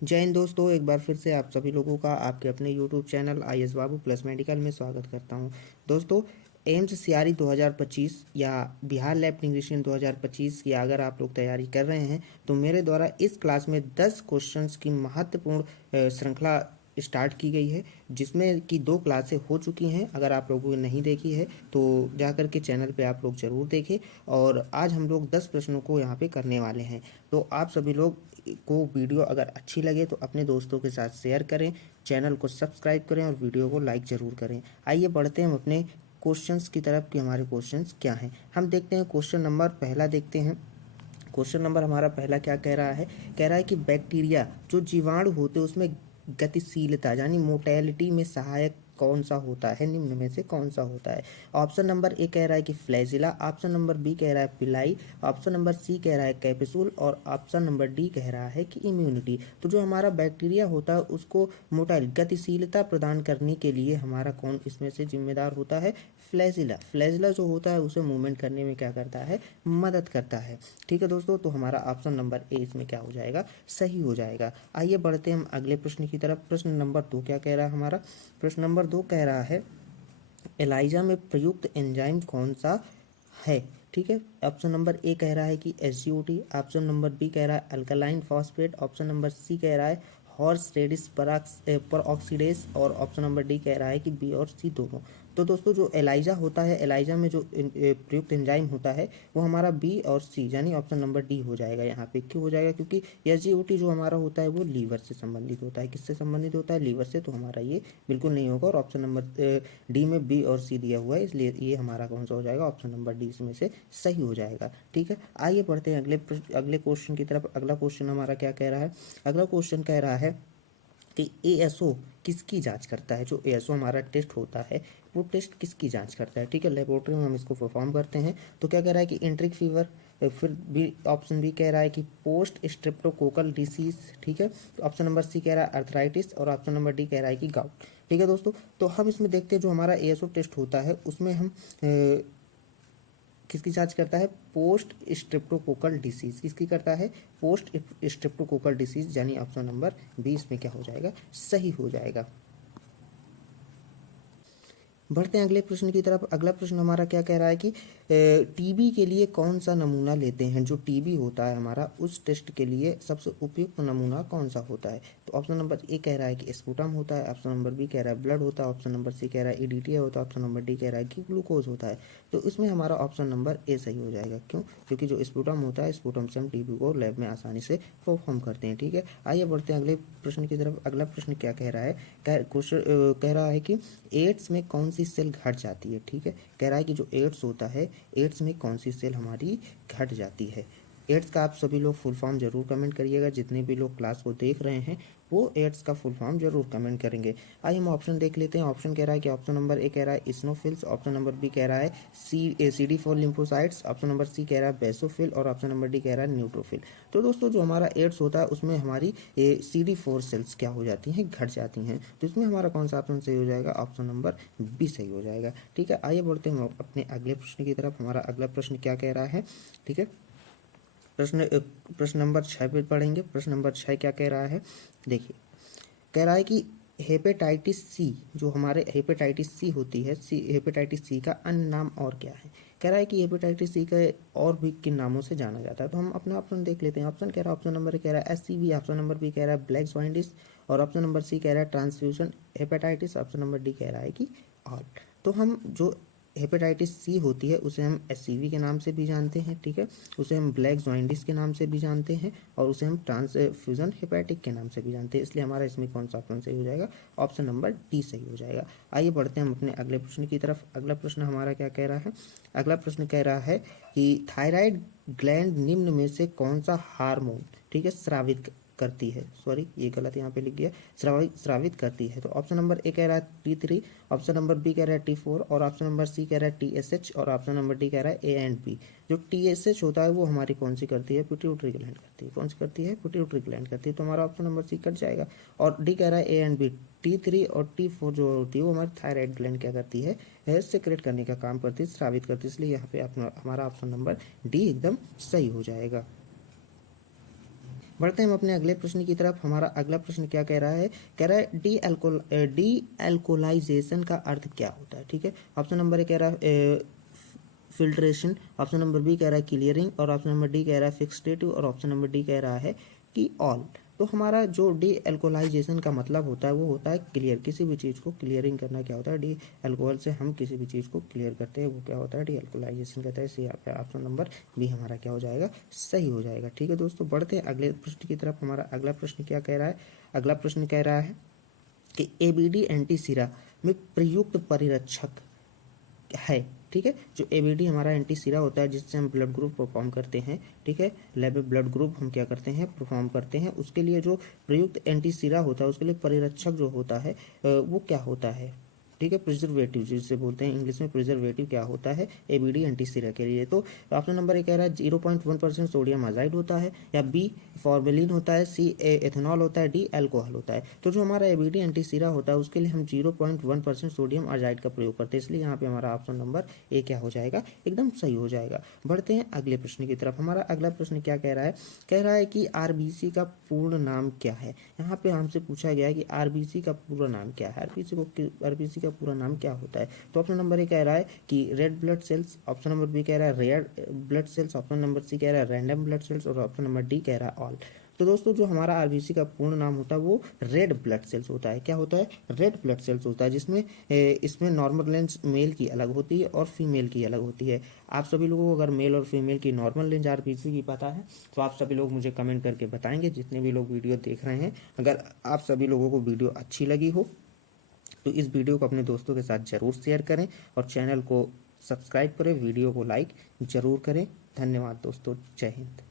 जय हिंद दोस्तों, एक बार फिर से आप सभी लोगों का आपके अपने YouTube channel IS Babu plus medical में स्वागत करता हूं। दोस्तों, एम्स सीआरई 2025 या बिहार लैब टेक्नीशियन 2025 की अगर आप लोग तैयारी कर रहे हैं तो मेरे द्वारा इस क्लास में 10 क्वेश्चंस की महत्वपूर्ण श्रृंखला स्टार्ट की गई है, जिसमें कि 2 क्लासें हो चुकी हैं। अगर आप लोगों ने नहीं देखी है तो जाकर के चैनल पे आप लोग ज़रूर देखें। और आज हम लोग 10 प्रश्नों को यहाँ पे करने वाले हैं। तो आप सभी लोग को वीडियो अगर अच्छी लगे तो अपने दोस्तों के साथ शेयर करें, चैनल को सब्सक्राइब करें और वीडियो को लाइक ज़रूर करें। आइए बढ़ते हैं हम अपने क्वेश्चंस की तरफ कि हमारे क्वेश्चंस क्या हैं। हम देखते हैं क्वेश्चन नंबर पहला देखते हैं। क्वेश्चन नंबर हमारा पहला क्या कह रहा है? कह रहा है कि बैक्टीरिया जो जीवाणु होते हैं उसमें गतिशीलता यानी मोटेलिटी में सहायक कौन सा होता है? निम्न में से कौन सा होता है? ऑप्शन नंबर ए कह रहा है कि फ्लैजिला, ऑप्शन नंबर बी कह रहा है पिलाई, ऑप्शन नंबर सी कह रहा है कैप्सूल और ऑप्शन नंबर डी कह रहा है कि इम्यूनिटी। तो जो हमारा बैक्टीरिया होता है उसको मोटाइल गतिशीलता प्रदान करने के लिए हमारा कौन इसमें से जिम्मेदार होता है? फ्लैजिला। फ्लैजिला जो होता है उसे मूवमेंट करने में क्या करता है? मदद करता है। ठीक है दोस्तों, तो हमारा ऑप्शन नंबर ए इसमें क्या हो जाएगा? सही हो जाएगा। आइए बढ़ते हैं हम अगले प्रश्न की तरफ। प्रश्न नंबर 2 क्या कह रहा है हमारा? प्रश्न नंबर 2 कह रहा है एलाइजा में प्रयुक्त एंजाइम कौन सा है? ठीक है, ऑप्शन नंबर ए कह रहा है कि एसजीओटी, ऑप्शन नंबर बी कह रहा है alkaline phosphate, option number C कह रहा है हॉर्स रेडिस परऑक्सीडेस और ऑप्शन नंबर डी कह रहा है कि बी और सी दोनों। तो दोस्तों, जो एलाइजा होता है, एलाइजा में जो प्रयुक्त एंजाइम होता है वो हमारा बी और सी यानी ऑप्शन नंबर डी हो जाएगा। यहाँ पे क्यों हो जाएगा? क्योंकि एसजीओटी जो हमारा होता है वो लीवर से संबंधित होता है। किससे संबंधित होता है? लीवर से। तो हमारा ये बिल्कुल नहीं होगा और ऑप्शन नंबर डी में बी और सी दिया हुआ है, इसलिए ये हमारा कौन सा हो जाएगा? ऑप्शन नंबर डी इसमें से सही हो जाएगा। ठीक है, आइए बढ़ते हैं अगले क्वेश्चन की तरफ। अगला क्वेश्चन हमारा क्या कह रहा है? अगला क्वेश्चन कह रहा है कि एएसओ किसकी जांच करता है? जो एएसओ हमारा टेस्ट होता है वो टेस्ट किसकी जांच करता है? ठीक है, लेबोरेटरी में हम इसको परफॉर्म करते हैं। तो क्या कह रहा है कि एंट्रिक फीवर, फिर बी ऑप्शन बी कह रहा है कि पोस्ट स्ट्रेप्टोकोकल डिसीज। ठीक है, ऑप्शन नंबर सी कह रहा है अर्थराइटिस और ऑप्शन नंबर डी कह रहा है कि गाउट। ठीक है दोस्तों, तो हम इसमें देखते हैं जो हमारा एएसओ टेस्ट होता है उसमें हम किसकी जांच करता है? Post streptococcal disease. किसकी करता है? पोस्ट स्ट्रेप्टोकोकल डिसीज यानी ऑप्शन नंबर बी इसमें क्या हो जाएगा? सही हो जाएगा। बढ़ते हैं अगले प्रश्न की तरफ। अगला प्रश्न हमारा क्या कह रहा है कि टीबी के लिए कौन सा नमूना लेते हैं? जो टीबी होता है हमारा उस टेस्ट के लिए सबसे उपयुक्त नमूना कौन सा होता है? तो ऑप्शन नंबर ए कह रहा है कि स्पूटम होता है, ऑप्शन नंबर बी कह रहा है ब्लड होता है, ऑप्शन नंबर सी कह रहा है ईडीटी होता है, ऑप्शन नंबर डी कह रहा है कि ग्लूकोज होता है। तो इसमें हमारा ऑप्शन नंबर ए सही हो जाएगा। क्यों? क्योंकि जो स्पूटम होता है, स्पूटम से हम टीबी को लैब में आसानी से परफॉर्म करते हैं। ठीक है, आइए बढ़ते हैं अगले प्रश्न की तरफ। अगला प्रश्न क्या कह रहा है? कह रहा है कि एड्स में कौन सी सेल घट जाती है? ठीक है, कह रहा है कि जो एड्स होता है, एड्स में कौन सी सेल हमारी घट जाती है? एड्स का आप सभी लोग फुल फॉर्म जरूर कमेंट करिएगा। जितने भी लोग क्लास को देख रहे हैं वो एड्स का फुल फॉर्म जरूर कमेंट करेंगे। आइए हम ऑप्शन देख लेते हैं। ऑप्शन कह रहा है कि ऑप्शन नंबर ए कह रहा है इस्नोफिल्स, ऑप्शन नंबर बी कह रहा है CD4 lymphocytes, option number C कह रहा है बेसोफिल और ऑप्शन नंबर डी कह रहा है न्यूट्रोफिल। तो दोस्तों, जो हमारा एड्स होता है उसमें हमारी CD4 सेल्स क्या हो जाती हैं? घट जाती हैं। तो इसमें हमारा कौन सा ऑप्शन सही हो जाएगा? ऑप्शन नंबर बी सही हो जाएगा। ठीक है, आइए बढ़ते हैं अपने अगले प्रश्न की तरफ। हमारा अगला प्रश्न क्या कह रहा है? ठीक है, प्रश्न नंबर 6 पे पढ़ेंगे। प्रश्न नंबर 6 क्या कह रहा है? देखिए, कह रहा है कि हेपेटाइटिस सी, जो हमारे हेपेटाइटिस सी होती है, हेपेटाइटिस सी का अन्य नाम और क्या है? कह रहा है कि हेपेटाइटिस सी का और भी किन नामों से जाना जाता है। तो हम अपना ऑप्शन देख लेते हैं। ऑप्शन कह रहा है, ऑप्शन नंबर कह रहा है SCV, ऑप्शन नंबर बी कह रहा है ब्लैक जॉइंटिस और ऑप्शन नंबर सी कह रहा है transfusion hepatitis, option number D कह रहा है कि ऑल। तो हम जो हेपेटाइटिस सी होती है उसे हम SCV के नाम से भी जानते हैं। ठीक है, उसे हम ब्लैक जॉइंटिस के नाम से भी जानते हैं और उसे हम ट्रांसफ्यूजन हेपेटिक के नाम से भी जानते हैं। इसलिए हमारा इसमें कौन सा ऑप्शन सही हो जाएगा? ऑप्शन नंबर डी सही हो जाएगा। आइए बढ़ते हैं हम अपने अगले प्रश्न की तरफ। अगला प्रश्न हमारा क्या कह रहा है? अगला प्रश्न कह रहा है कि थायराइड ग्लैंड निम्न में से कौन सा हार्मोन, ठीक है, स्रावित करती है? सॉरी, ये गलत यहाँ पे लिख दिया, स्रावित करती है। तो ऑप्शन नंबर ए कह रहा है T3, ऑप्शन नंबर बी कह रहा है T4 और ऑप्शन नंबर सी कह रहा है TSH और ऑप्शन नंबर डी कह रहा है A एंड B। जो TSH होता है वो हमारी कौन सी करती है? पिट्यूटरी ग्लैंड करती है। कौन सी करती है? पिट्यूटरी ग्लैंड करती है। तो हमारा ऑप्शन नंबर सी कट जाएगा और डी कह रहा है A एंड B। T3 और T4 जो होती है वो हमारी थायराइड ग्लैंड क्या करती है? सेक्रेट करने का काम करती है, स्रावित करती है। इसलिए यहाँ पे हमारा ऑप्शन नंबर डी एकदम सही हो जाएगा। बढ़ते हैं हम अपने अगले प्रश्न की तरफ। हमारा अगला प्रश्न क्या कह रहा है, कह रहा है डी एल्कोलाइजेशन का अर्थ क्या होता है। ठीक है, ऑप्शन नंबर ए कह रहा है फिल्ट्रेशन, ऑप्शन नंबर बी कह रहा है क्लियरिंग, और ऑप्शन नंबर डी कह रहा है फिक्सटेटिव, और ऑप्शन नंबर डी कह रहा है कि ऑल। तो हमारा जो डी एल्कोलाइजेशन का मतलब होता है वो होता है क्लियर, किसी भी चीज़ को क्लियरिंग करना। क्या होता है, डी एल्कोहल से हम किसी भी चीज़ को क्लियर करते हैं, वो क्या होता है, डी एल्कोलाइजेशन कहता है। इसे यहाँ पे ऑप्शन नंबर बी हमारा क्या हो जाएगा, सही हो जाएगा। ठीक है दोस्तों, बढ़ते हैं अगले प्रश्न की तरफ। हमारा अगला प्रश्न क्या कह रहा है, अगला प्रश्न कह रहा है कि एबीडी एंटीसीरा में प्रयुक्त परिरक्षक है। ठीक है, जो एबीडी हमारा एंटी सीरा होता है जिससे हम ब्लड ग्रुप परफॉर्म करते हैं। ठीक है, लैब में ब्लड ग्रुप हम क्या करते हैं, परफॉर्म करते हैं। उसके लिए जो प्रयुक्त एंटी सीरा होता है, उसके लिए परिरक्षक जो होता है वो क्या होता है। ठीक है, प्रिजर्वेटिव जिसे बोलते हैं इंग्लिश में, प्रिजर्वेटिव क्या होता है एबीडी एंटी सीरा के लिए। तो ऑप्शन नंबर ए कह रहा है 0.1% सोडियम अजाइड होता है, या बी फॉर्मेलिन होता है, सी एथेनॉल होता है, डी अल्कोहल होता है। तो जो हमारा एबीडी एंटी सीरा होता है उसके लिए हम 0.1% सोडियम अजाइड का प्रयोग करते हैं, इसलिए यहाँ पे हमारा ऑप्शन नंबर ए क्या हो जाएगा, एकदम सही हो जाएगा। बढ़ते हैं अगले प्रश्न की तरफ। हमारा अगला प्रश्न क्या कह रहा है कि आरबीसी का पूर्ण नाम क्या है। यहाँ पे हमसे पूछा गया है कि आरबीसी का पूरा नाम क्या है, आरबीसी का पूरा नाम क्या होता है। तो ऑप्शन नंबर ए कह रहा है कि red blood cells, option number B कह रहा है rare blood cells, option number C कह रहा है रैंडम ब्लड सेल्स, और ऑप्शन नंबर डी कह रहा है ऑल। तो दोस्तों जो हमारा आरबीसी का पूर्ण नाम होता है वो रेड ब्लड सेल्स होता है। क्या होता है, रेड ब्लड सेल्स होता है, जिसमें इसमें नॉर्मल रेंज मेल की अलग होती है और फीमेल की अलग होती है। आप सभी लोगों को अगर मेल और फीमेल की नॉर्मल रेंज आरबीसी की पता है तो आप सभी लोग मुझे कमेंट करके बताएंगे, जितने भी लोग वीडियो देख रहे हैं। अगर आप सभी लोगों को वीडियो अच्छी लगी हो तो इस वीडियो को अपने दोस्तों के साथ ज़रूर शेयर करें, और चैनल को सब्सक्राइब करें, वीडियो को लाइक ज़रूर करें। धन्यवाद दोस्तों, जय हिंद।